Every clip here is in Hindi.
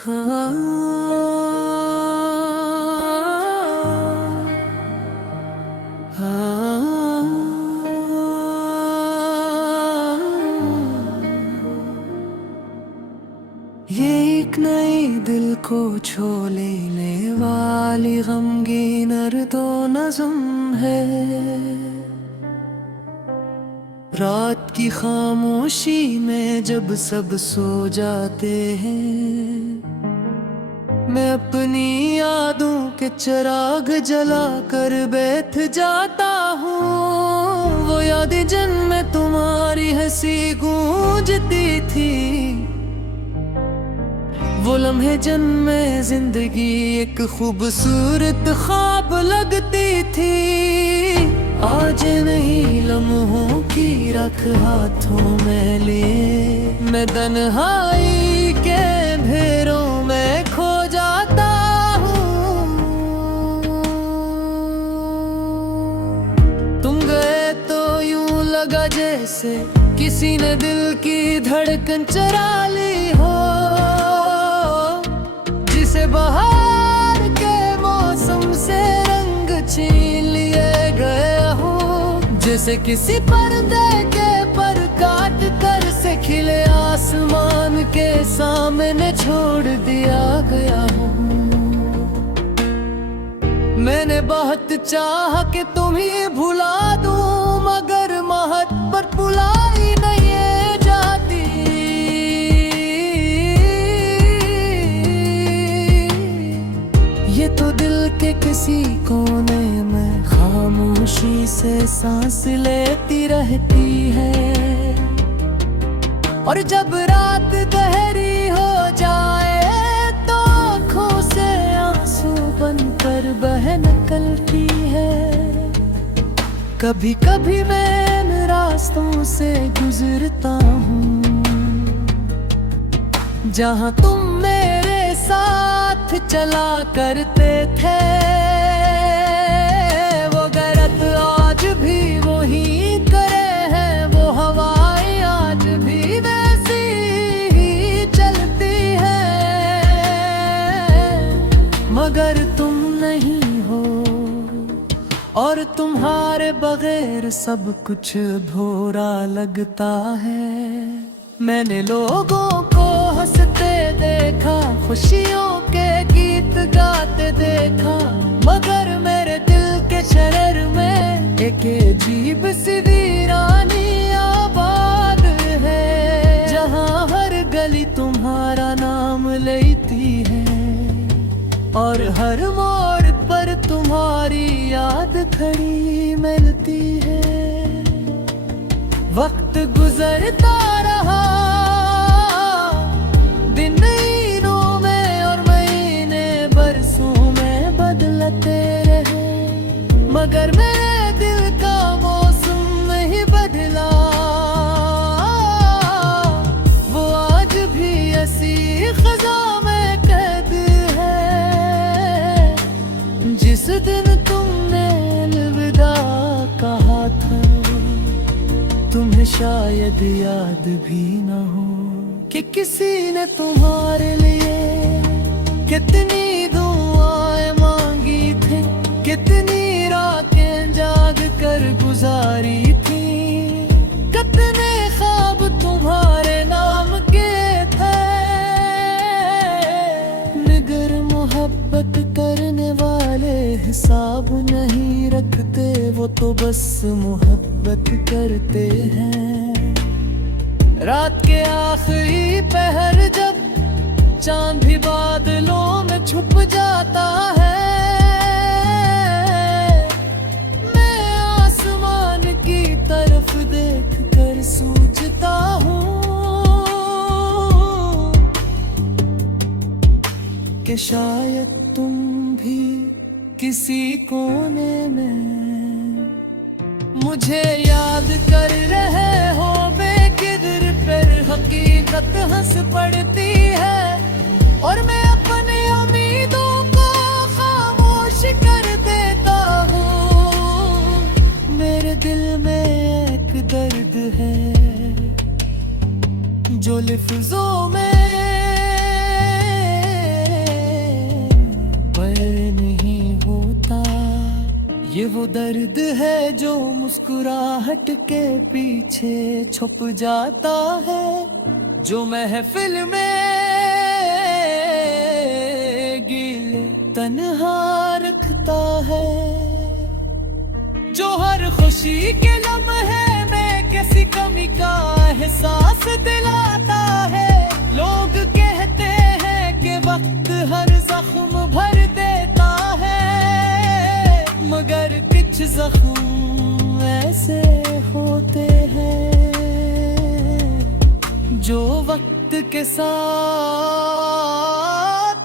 हाँ, ये एक नई दिल को छू लेने वाली गमगीन तो नज़्म है। रात की खामोशी में जब सब सो जाते हैं, मैं अपनी यादों के चिराग जला कर बैठ जाता हूँ। वो यादें जिनमें तुम्हारी हंसी गूंजती थी, वो लम्हे जिनमें जिंदगी एक खूबसूरत ख्वाब लगती थी। आज नहीं लम्हों की रख हाथों में लिए, मैं तन्हाई के अंधेरों में खो जाता हूँ। तुम गए तो यूं लगा जैसे किसी ने दिल की धड़कन चुरा ली हो, जिसे बहार के मौसम से रंग छीन लिए गए हो। जैसे किसी पर्दे के पर काट कर से खिले आसमान के सामने छोड़ दिया गया हो। मैंने बहुत चाहा कि तुम्हें भुला दूं, मगर महक पर भुलाई नहीं जाती। ये तो दिल के किसी कोने में खामोशी से सांस लेती रहती है। और जब रात गहरी हो जाए तो आँखों से आंसू बनकर बह निकलती है। कभी कभी मैं इन रास्तों से गुजरता हूँ जहाँ तुम मेरे साथ चला करते थे। वो गलत आज भी वही करे हैं, वो हवाएं आज भी वैसी ही चलती है। मगर तुम नहीं हो और तुम्हारे बगैर सब कुछ भोरा लगता है। मैंने लोगों को हंसते देखा, खुशियों के गीत गाते देखा, मगर मेरे दिल के शहर में एक अजीब सी वीरानी आबाद है, जहाँ हर गली तुम्हारा नाम लेती है और हर मोड़ पर तुम्हारी याद खड़ी मिलती है। वक्त गुजरता रहा, दिन महीनों में और महीने बरसों में बदलते रहे, मगर मेरे दिल का मौसम नहीं बदला। वो आज भी ऐसी खज़ा में कैद है, जिस दिन तुमने अलविदा कहा था। तुम्हें शायद याद भी न हो कि किसी ने तुम्हारे लिए कितनी दुआएं मांगी थी, कितनी रातें जाग कर गुजारी थी, कितने ख्वाब तुम्हारे नाम के थे। निगर मोहब्बत करने वाले हिसाब नहीं रखते, वो तो बस मोहब्बत करते हैं। रात के आखिरी पहर जब चांद भी बादलों में छुप जाता है, मैं आसमान की तरफ देख कर सोचता हूँ कि शायद तुम भी किसी कोने में मुझे याद कर रहे हो। बेकिदर पर हकीकत हंस पड़ती है और मैं अपनी उम्मीदों को खामोश कर देता हूँ। मेरे दिल में एक दर्द है जो लफ्जों में ये वो दर्द है जो मुस्कुराहट के पीछे छुप जाता है, जो महफिल में गीले तन्हा रखता है, जो हर खुशी के लम्हे में किसी कमी का एहसास दिलाता है। लोग कहते हैं कि वक्त हर जख्म भर देता है, मगर कुछ जख्म ऐसे होते हैं जो वक्त के साथ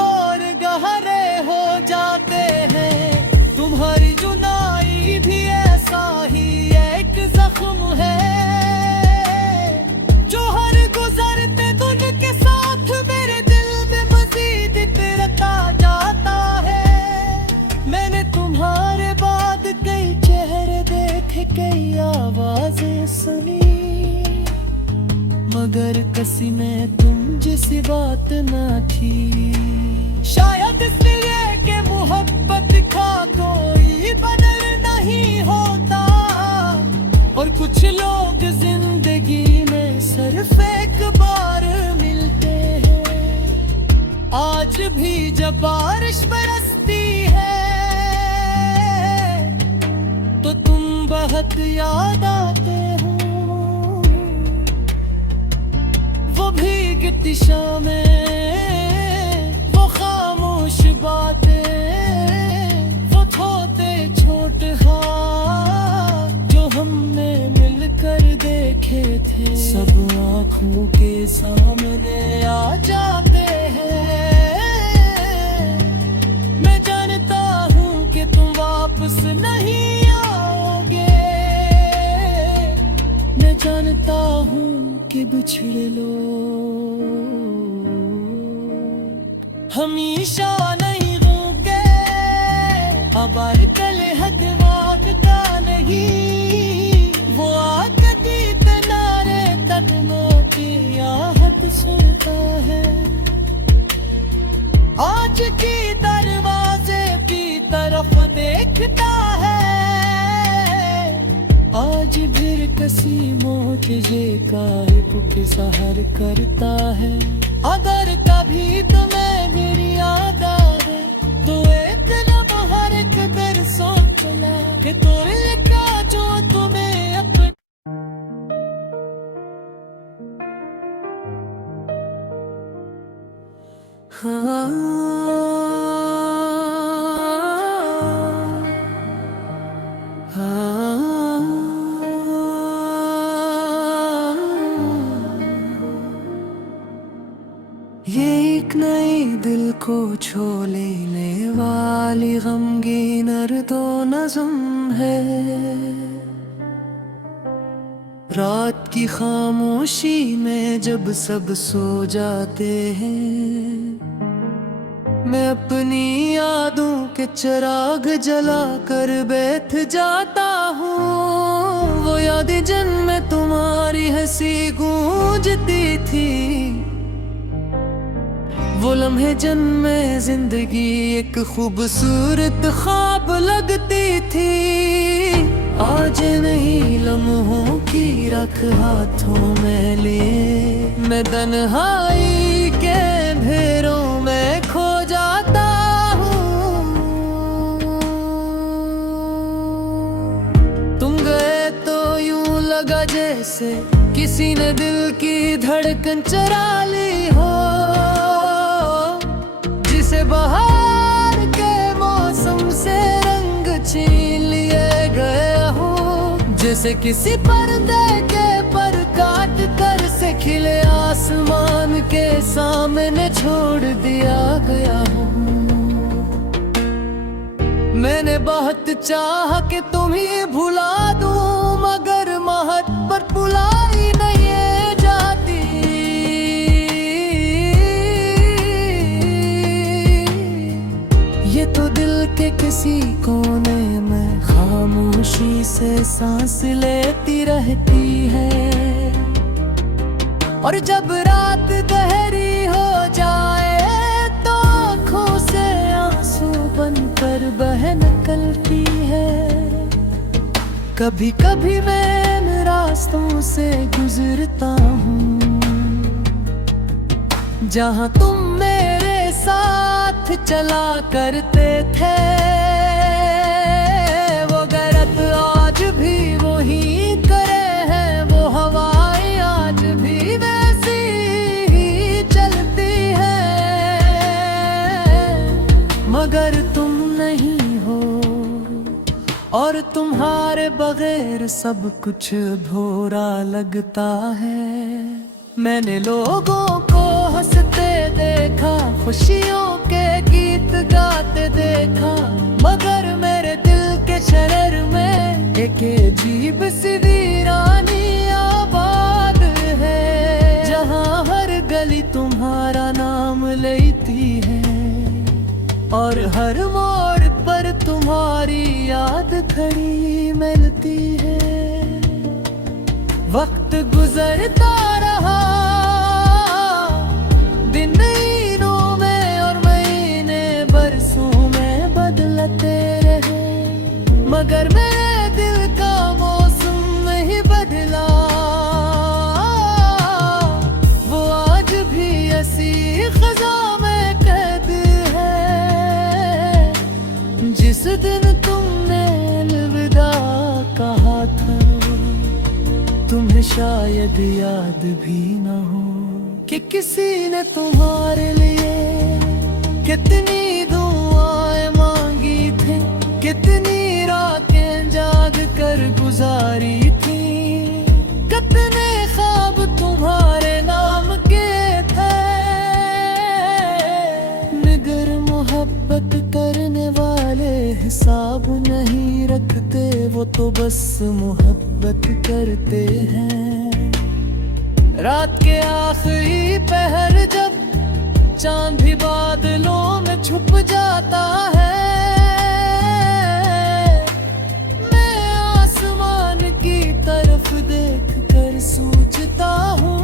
और गहरे हो जाते हैं। तुम्हारी जुदाई भी ऐसा ही एक जख्म है, जो हर गुजरते दिन के साथ मेरे दिल में मजीद तिरता जाता है। मैंने तुम्हारे बाद कई चेहरे देखे, कई आवाजें सुनी, मगर किसी में तुम जैसी बात ना थी। शायद इसलिए कि मोहब्बत का कोई बदल नहीं होता, और कुछ लोग जिंदगी में सिर्फ एक बार मिलते हैं। आज भी जब बारिश बरसती है तो तुम बहुत याद आते हो। वो भीगती शामें, वो खामोश बातें, वो छोटे छोटे हाथ जो हमने मिलकर देखे थे, सब आँखों के सामने आ जाते हैं। मैं जानता हूँ कि तुम वापस नहीं आओगे, मैं जानता हूँ कि बिछड़े लोग हमेशा नहीं होंगे। अब कल हद वादा नहीं, वो आकती तनारे कदमों की आहट सुनता है। आज की दरवाजे की तरफ देखता है, आज भी किसी मोहजे का इंतज़ार करता है। अगर कभी तुम्हें मेरी याद आए तो एक लम्हा एक बार सोचना कि तोरे का जो तुम्हें अपने ये एक नई दिल को छू लेने वाली गमगीन अर्दो नज़्म है। रात की खामोशी में जब सब सो जाते हैं, मैं अपनी यादों के चिराग जला कर बैठ जाता हूँ। वो यादें जिनमें तुम्हारी हंसी गूंजती थी, वो लम्हे जिनमें जिंदगी एक खूबसूरत ख्वाब लगती थी। आज नहीं लम्हों की रख हाथों में लिए, मैं तन्हाई के अंधेरों में खो जाता हूँ। तुम गए तो यूं लगा जैसे किसी ने दिल की धड़कन चुरा ली हो, जिसे बहार के मौसम से रंग छीन लिए गए हो। जैसे किसी पर्दे के पर काट कर से खिले आसमान के सामने छोड़ दिया गया हूँ। मैंने बहुत चाहा कि तुम्हें भुला दूं, मगर महक पर भुलाई नहीं जाती। ये तो दिल के किसी कोने में खामोशी से सांस लेती रहती है, और जब रात गहरी हो जाए तो आँखों से आंसू बनकर बह निकलती है। कभी कभी मैं इन रास्तों से गुजरता हूँ जहाँ तुम मेरे साथ चला करते थे। वो गैरत आज भी वही करे हैं, वो हवाएं आज भी वैसी ही चलती है। मगर तुम नहीं हो और तुम्हारे बगैर सब कुछ भोरा लगता है। मैंने लोगों को हंसते देखा, खुशियों के गीत गाते देखा, मगर मेरे दिल के शहर में एक अजीब सी वीरानी आबाद है, जहाँ हर गली तुम्हारा नाम लेती है और हर मोड़ पर तुम्हारी याद खड़ी मिलती है। वक्त गुजरता रहा, दिन महीनों में और महीने बरसों में बदलते रहे, मगर मेरे दिल का मौसम नहीं बदला। वो आज भी ऐसी खज़ा में कैद है, जिस दिन तुमने अलविदा कहा था। तुम्हें शायद याद भी न हो कि किसी ने तुम्हारे लिए कितनी दुआएं मांगी थी, कितनी रातें जाग कर गुजारी थी, कितने ख्वाब तुम्हारे नाम के थे। मगर मोहब्बत करने वाले हिसाब नहीं रखते, वो तो बस मोहब्बत करते हैं। रात के आखिरी पहर जब चांद भी बादलों में छुप जाता है, मैं आसमान की तरफ देख कर सोचता हूँ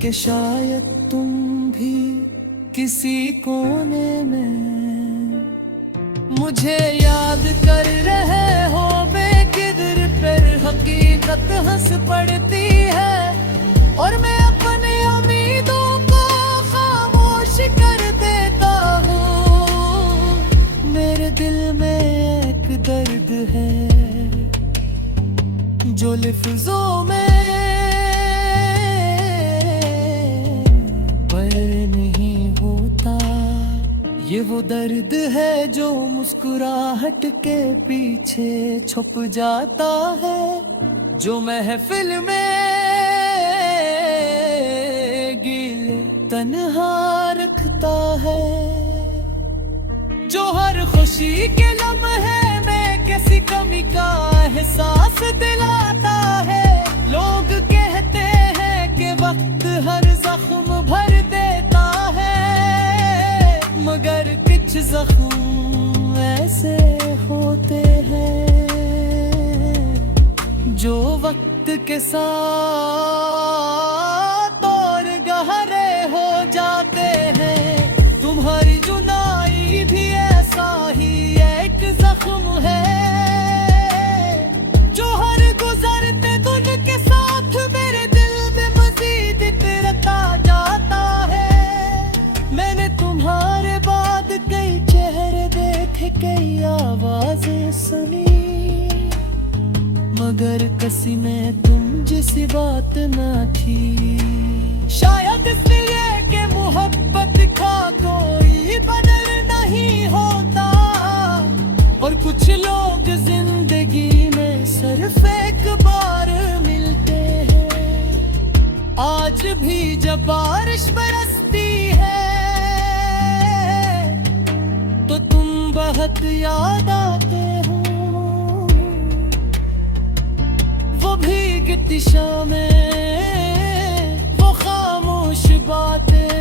कि शायद तुम भी किसी कोने में मुझे याद कर रहे हो बेकिदर, फिर हकीकत हंस पड़ती है और मैं अपनी उम्मीदों को खामोश कर देता हूँ। मेरे दिल में एक दर्द है जो लफ्ज़ों में ये वो दर्द है जो मुस्कुराहट के पीछे छुप जाता है, जो महफिल में गिले तन्हा रखता है, जो हर खुशी के लम्हे में किसी कमी का एहसास दिलाता है। लोग कहते हैं कि वक्त हर जख्म भर देता है, मगर कुछ जख्म ऐसे होते हैं जो वक्त के साथ और गहरे हो जाते हैं। तुम्हारी जुदाई भी ऐसा ही एक जख्म है, जो हर गुजरते दिन के साथ मेरे दिल में मजीद तिरता जाता है। मैंने तुम्हारे बाद कई चेहरे देखे, कई आवाजें सुनी, मगर किसी में तुम जैसी बात ना थी। शायद इसलिए कि मोहब्बत का कोई बदल नहीं होता, और कुछ लोग जिंदगी में सिर्फ एक बार मिलते हैं। आज भी जब बारिश बरसती है तो तुम बहुत याद आते हो। वो भीगती शामें, वो खामोश बातें,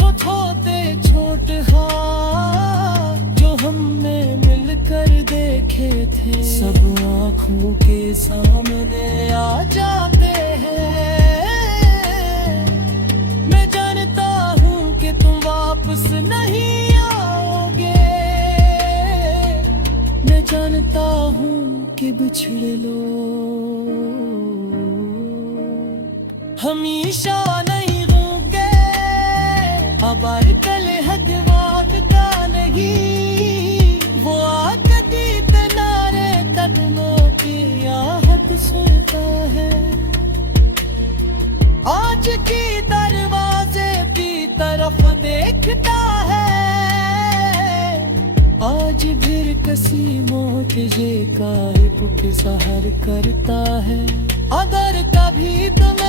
वो छोटे छोटे ख्वाब जो हमने मिलकर देखे थे, सब आँखों के सामने आ जाते हैं। मैं जानता हूँ कि तुम वापस नहीं आओगे, मैं जानता हूँ कि बिछड़े लोग हमेशा नहीं होंगे, अब कल हदवाद का नहीं। वो आकती तनारे कदमों की आहट सुनता है, आज की दरवाजे की तरफ देखता है। आज फिर कसी मौत ये काहिब के सहर करता है। अगर कभी तुम